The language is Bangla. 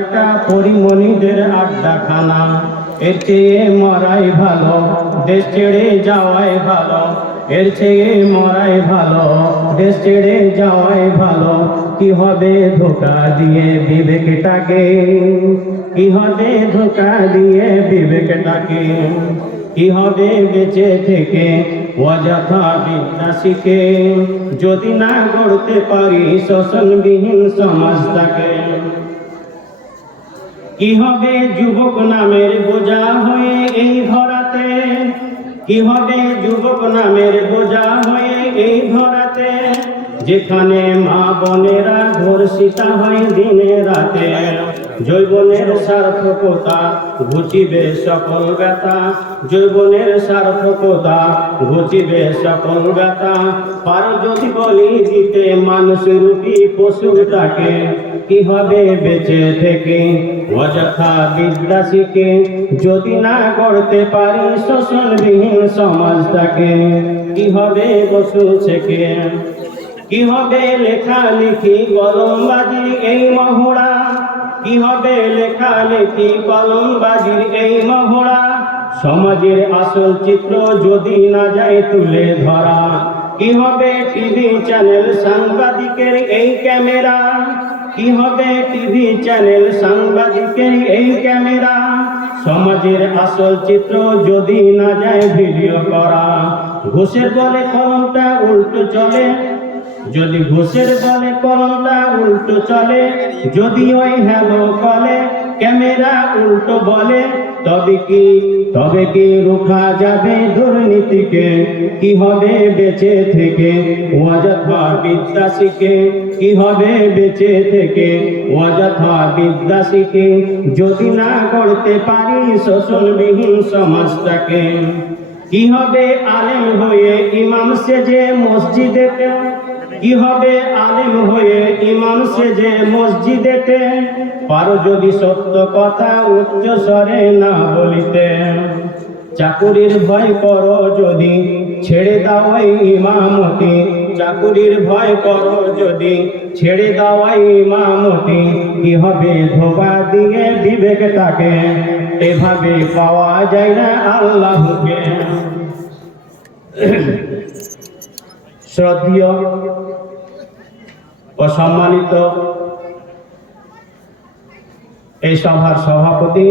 এটা পরিমণিদের আড্ডাখানা, এর চেয়ে মরাই ভালো, দেশ ছেড়ে যাওয়াই ভালো। এর চেয়ে মরাই ভালো, দেশ ছেড়ে যাওয়াই ভালো। কি হবে ধোঁকা দিয়ে বিবেকটাকে, কি হবে ধোঁকা দিয়ে বিবেকটাকে। কি হবে বেঁচে থেকে অযথা বিদ্যা শিখে, যদি না গড়তে পারি শোষণবিহীন সমাজটাকে। কি হবে যুবক নামের বোঝা হয়ে এই ধরাতে, কি হবে যুবক নামের বোঝা হয়ে এই ধরাতে, যেখানে মা বোনেরা ধর্ষিতা হয় দিনে রাতে। যৌবনের সার্থকতা ঘুচিবে সকল ব্যথা, যৌবনের সার্থকতা ঘুচিবে সকল ব্যথা। পার যদি বলি দিতে মানুষ রূপী পশুটাকে, কি হবে বেঁচে থেকে অযথা বিদ্যা শিখে, যদি না গড়তে পারি শোষণবিহীন সমাজটাকে। কি হবে বসু শেখে, কি হবে লেখালেখি কলমবাজির এই মহড়া, কি হবে লেখালেখি কলমবাজির এই মহড়া। সমাজের আসল চিত্র যদি না যায় তুলে ধরা, কি হবে টিভি চ্যানেল সাংবাদিকের এই ক্যামেরা, কি হবে টিভি চ্যানেল সাংবাদিকের এই ক্যামেরা। সমাজের আসল চিত্র যদি না যায় ভিডিও করা, ঘুষের বলে কলমটা উল্টো চলে, যদি ঘুষের বলে কলমটা উল্টো চলে, যদি ওই হ্যালো কলে ক্যামেরা উল্টো বলে, তবে কি রোখা যাবে দুর্নীতিকে। কি হবে বেঁচে থেকে অযথা বিদ্যা শিখে, কি হবে বেঁচে থেকে অযথা বিদ্যা শিখে, যদি না করতে পারি শোষণবিহীন সমাজটাকে। কি হবে আলেম হয়ে ইমাম সেজে মসজিদেতে, কি হবে আলেম হয়ে ইমাম সেজে মসজিদেতে, পারো যদি সত্য কথা উচ্চ স্বরে না বলিতে। চাকুরির ভয় করো যদি ছেড়ে দাও এই ইমামতি, চাকুরির ভয় করো যদি ছেড়ে দাও এই ইমামতি। কি হবে ধোঁকা দিয়ে বিবেকটাকে, এভাবে পাওয়া যায় না আল্লাহকে। শ্রদ্ধেয় ও সম্মানিত এই সভার সভাপতি